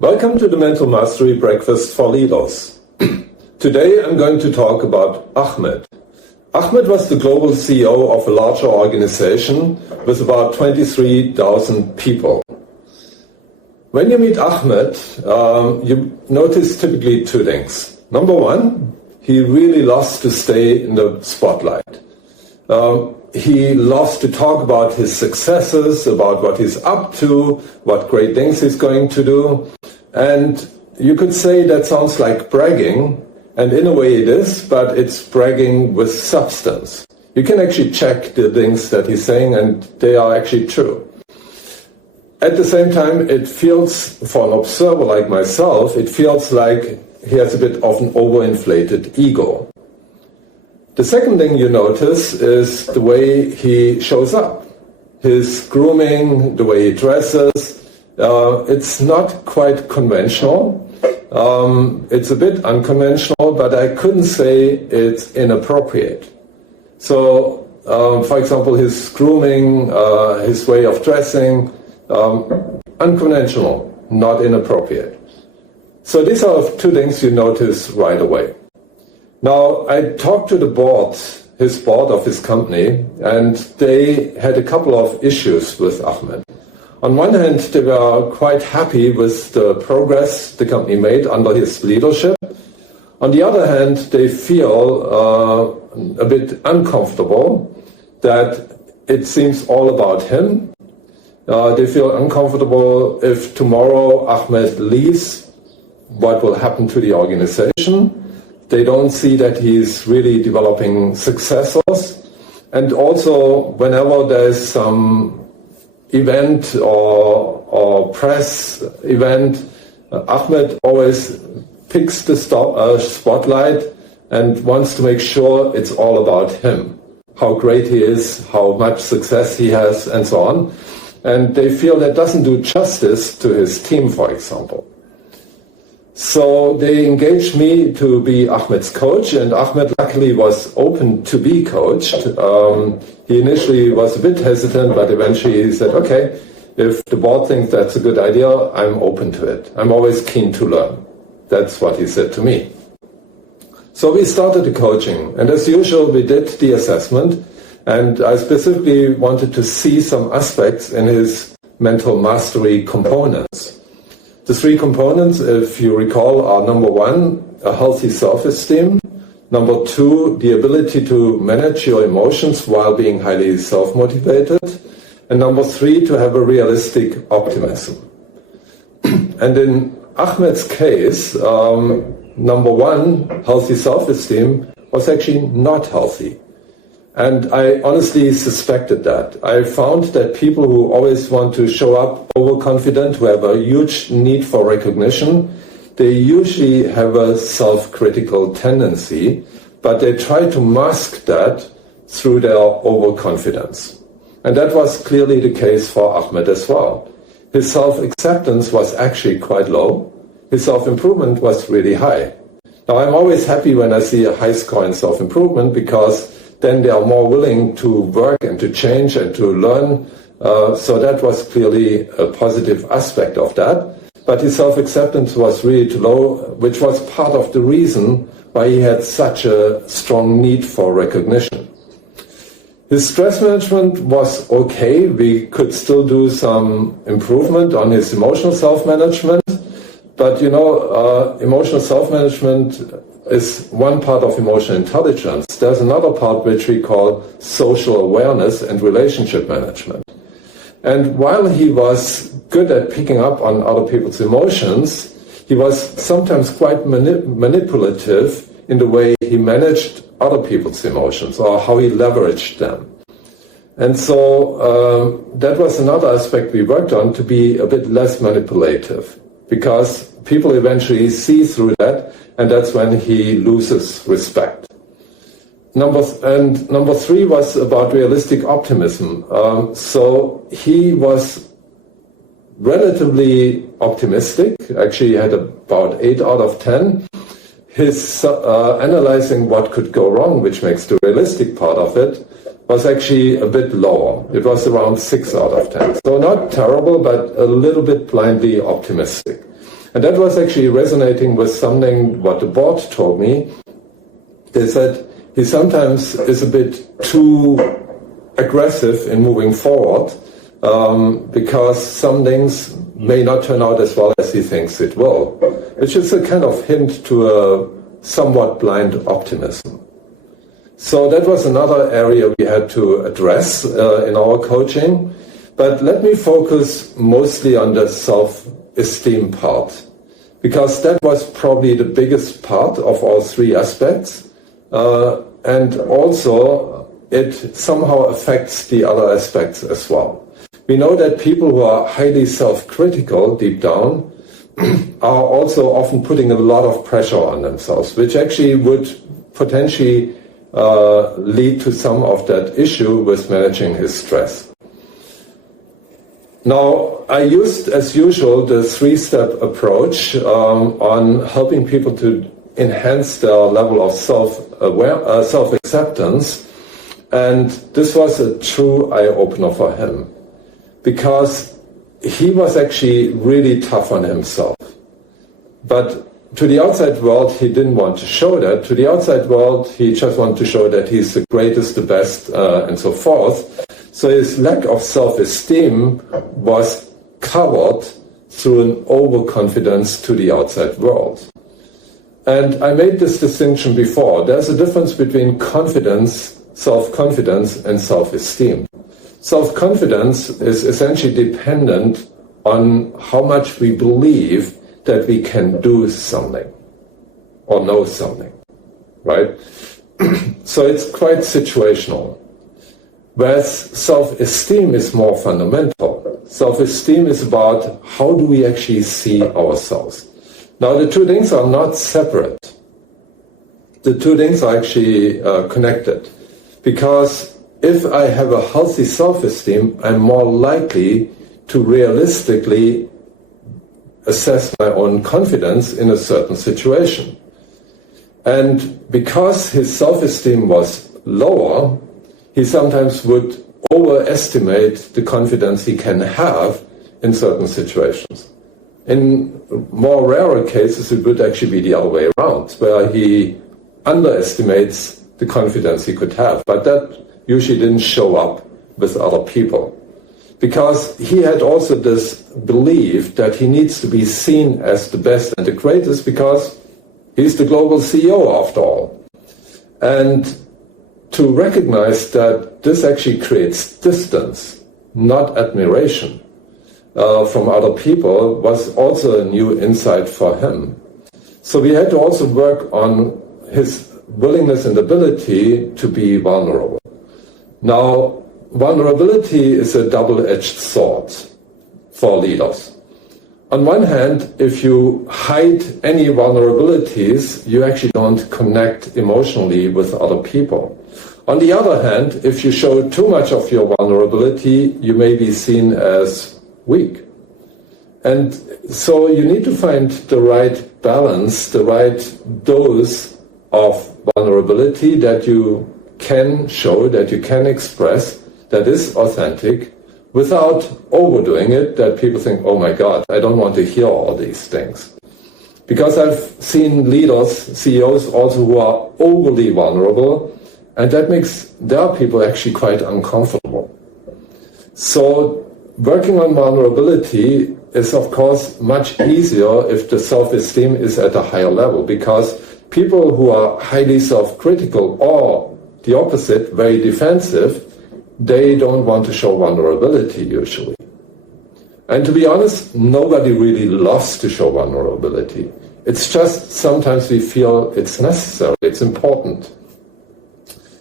Welcome to the Mental Mastery Breakfast for Leaders. Today I'm going to talk about Ahmad. Ahmad was the global CEO of a larger organization with about 23,000 people. When you meet Ahmad, you notice typically two things. Number one, he really loves to stay in the spotlight. He loves to talk about his successes, about what he's up to, what great things he's going to do. And you could say that sounds like bragging, and in a way it is, but it's bragging with substance. You can actually check the things that he's saying, and they are actually true. At the same time, it feels, for an observer like myself, it feels like he has a bit of an overinflated ego. The second thing you notice is the way he shows up. His grooming, the way he dresses, it's not quite conventional. It's a bit unconventional, but I couldn't say it's inappropriate. So, for example, his grooming, his way of dressing, unconventional, not inappropriate. So these are two things you notice right away. Now, I talked to the board, his board of his company, and they had a couple of issues with Ahmad. On one hand, they were quite happy with the progress the company made under his leadership. On the other hand, they feel a bit uncomfortable that it seems all about him. They feel uncomfortable if tomorrow Ahmad leaves, what will happen to the organization. They don't see that he's really developing successors. And also, whenever there's some event or press event, Ahmad always picks the spotlight and wants to make sure it's all about him, how great he is, how much success he has, and so on. And they feel that doesn't do justice to his team, for example. So they engaged me to be Ahmad's coach, and Ahmad luckily was open to be coached. He initially was a bit hesitant, but eventually he said, okay, if the board thinks that's a good idea, I'm open to it. I'm always keen to learn. That's what he said to me. So we started the coaching, and as usual, we did the assessment, and I specifically wanted to see some aspects in his mental mastery components. The three components, if you recall, are number one, a healthy self-esteem. Number two, the ability to manage your emotions while being highly self-motivated. And number three, to have a realistic optimism. And in Ahmad's case, number one, healthy self-esteem, was actually not healthy. And I honestly suspected that. I found that people who always want to show up overconfident, who have a huge need for recognition, they usually have a self-critical tendency, but they try to mask that through their overconfidence. And that was clearly the case for Ahmad as well. His self-acceptance was actually quite low. His self-improvement was really high. Now, I'm always happy when I see a high score in self-improvement, because then they are more willing to work and to change and to learn. So that was clearly a positive aspect of that. But his self-acceptance was really too low, which was part of the reason why he had such a strong need for recognition. His stress management was okay. We could still do some improvement on his emotional self-management. But emotional self-management is one part of emotional intelligence. There's another part which we call social awareness and relationship management. And while he was good at picking up on other people's emotions, he was sometimes quite manipulative in the way he managed other people's emotions or how he leveraged them. And so that was another aspect we worked on, to be a bit less manipulative, because people eventually see through that, and that's when he loses respect. Number three was about realistic optimism. So he was relatively optimistic. Actually, he had about 8 out of 10. His analyzing what could go wrong, which makes the realistic part of it, was actually a bit lower. It was around 6 out of 10. So not terrible, but a little bit blindly optimistic. And that was actually resonating with something what the board told me. They said he sometimes is a bit too aggressive in moving forward because some things may not turn out as well as he thinks it will, which is a kind of hint to a somewhat blind optimism. So that was another area we had to address in our coaching. But let me focus mostly on the self-esteem part, because that was probably the biggest part of all three aspects. And also it somehow affects the other aspects as well. We know that people who are highly self-critical deep down are also often putting a lot of pressure on themselves, which actually would potentially lead to some of that issue with managing his stress. Now, I used, as usual, the three-step approach on helping people to enhance their level of self-acceptance, and this was a true eye-opener for him, because he was actually really tough on himself. But to the outside world, he didn't want to show that. To the outside world, he just wanted to show that he's the greatest, the best, and so forth. So his lack of self-esteem was covered through an overconfidence to the outside world. And I made this distinction before. There's a difference between confidence, self-confidence, and self-esteem. Self-confidence is essentially dependent on how much we believe that we can do something or know something, right? So it's quite situational. Whereas self-esteem is more fundamental. Self-esteem is about how do we actually see ourselves. Now, the two things are not separate. The two things are actually connected. Because if I have a healthy self-esteem, I'm more likely to realistically assess my own confidence in a certain situation. And because his self-esteem was lower, he sometimes would overestimate the confidence he can have in certain situations. In more rarer cases, it would actually be the other way around, where he underestimates the confidence he could have. But that usually didn't show up with other people, because he had also this belief that he needs to be seen as the best and the greatest because he's the global CEO after all. And to recognize that this actually creates distance, not admiration, from other people was also a new insight for him. So we had to also work on his willingness and ability to be vulnerable. Now, vulnerability is a double-edged sword for leaders. On one hand, if you hide any vulnerabilities, you actually don't connect emotionally with other people. On the other hand, if you show too much of your vulnerability, you may be seen as weak. And so you need to find the right balance, the right dose of vulnerability that you can show, that you can express, that is authentic, without overdoing it, that people think, oh my God, I don't want to hear all these things. Because I've seen leaders, CEOs also, who are overly vulnerable, and that makes their people actually quite uncomfortable. So working on vulnerability is, of course, much easier if the self-esteem is at a higher level, because people who are highly self-critical or the opposite, very defensive, they don't want to show vulnerability usually. And to be honest, nobody really loves to show vulnerability. It's just sometimes we feel it's necessary, it's important.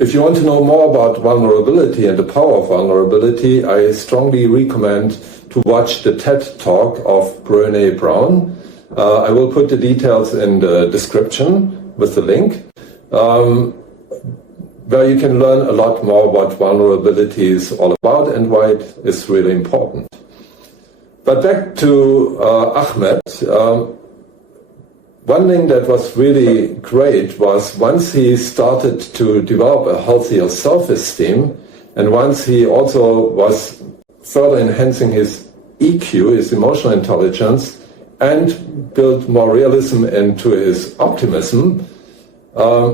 If you want to know more about vulnerability and the power of vulnerability, I strongly recommend to watch the TED Talk of Brené Brown. I will put the details in the description with the link, where you can learn a lot more what vulnerability is all about and why it is really important. But back to Ahmad. One thing that was really great was once he started to develop a healthier self-esteem, and once he also was further enhancing his EQ, his emotional intelligence, and built more realism into his optimism,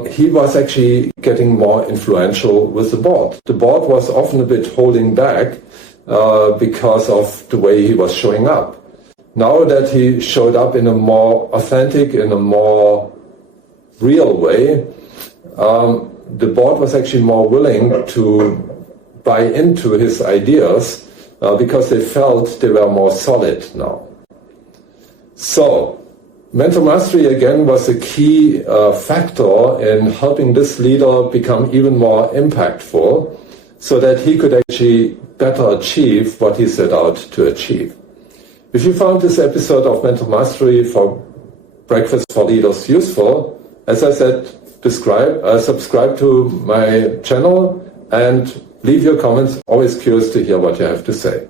he was actually getting more influential with the board. The board was often a bit holding back because of the way he was showing up. Now that he showed up in a more authentic, in a more real way, the board was actually more willing to buy into his ideas because they felt they were more solid now. So, mental mastery again was a key factor in helping this leader become even more impactful so that he could actually better achieve what he set out to achieve. If you found this episode of Mental Mastery for Breakfast for Leaders useful, as I said, subscribe to my channel and leave your comments. Always curious to hear what you have to say.